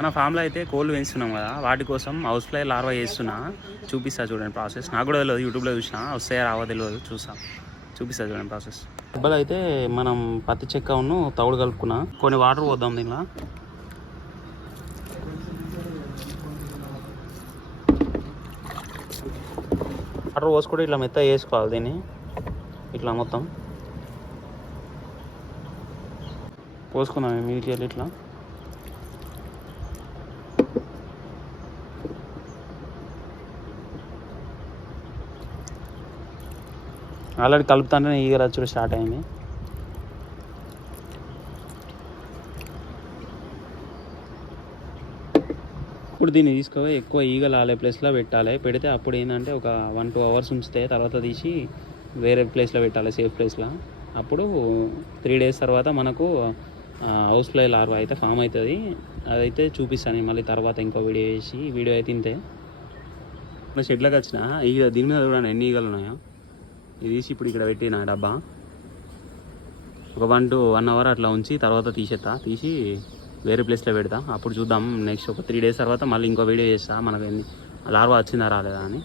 మన ఫామ్లో అయితే కోళ్ళు పెంచుతున్నాం కదా, వాటి కోసం హౌస్ ఫ్లై లార్వా చేస్తున్నా. చూపిస్తా చూడండి ప్రాసెస్. నాకు కూడా తెలియదు, యూట్యూబ్లో చూసిన. వస్తాయా రావో తెలియదు, చూపిస్తా చూడండి ప్రాసెస్. డబ్బాలు అయితే మనం పత్తి చెక్కను తవుడు కలుపుకున్నా. కొన్ని వాటర్ పోద్దాం దీనిలో. వాటర్ పోసుకుంటే ఇట్లా మెత్త వేసుకోవాలి దీన్ని, ఇట్లా మొత్తం పోసుకుందాం ఇమీడియట్లీ ఇట్లా. ఆల్రెడీ కలుపుతానే ఈగ రచ్చుడు స్టార్ట్ అయింది. ఇప్పుడు దీన్ని తీసుకుపోయి ఎక్కువ ఈగలు ఆలే ప్లేస్లో పెట్టాలి. పెడితే అప్పుడు ఏంటంటే ఒక 1-2 అవర్స్ ఉంచితే తర్వాత తీసి వేరే ప్లేస్లో పెట్టాలి, సేఫ్ ప్లేస్లో. అప్పుడు 3 డేస్ తర్వాత మనకు హౌస్ ఫ్లై లార్వా అయితే ఫామ్ అవుతుంది. అదైతే చూపిస్తాను మళ్ళీ తర్వాత ఇంకో వీడియో అయితే ఇంతే. మన షెడ్లోకి వచ్చిన ఈగ దీని మీద చూడండి ఎన్ని ఈగలు ఉన్నాయో. ఇది తీసి ఇప్పుడు ఇక్కడ పెట్టిన డబ్బా ఒక 1 అవర్ అట్లా ఉంచి తర్వాత తీసి వేరే ప్లేస్లో పెడతా. అప్పుడు చూద్దాం నెక్స్ట్ ఒక 3 డేస్ తర్వాత మళ్ళీ ఇంకో వీడియో చేస్తా మనకు లార్వా వచ్చిందా రాలేదా అని.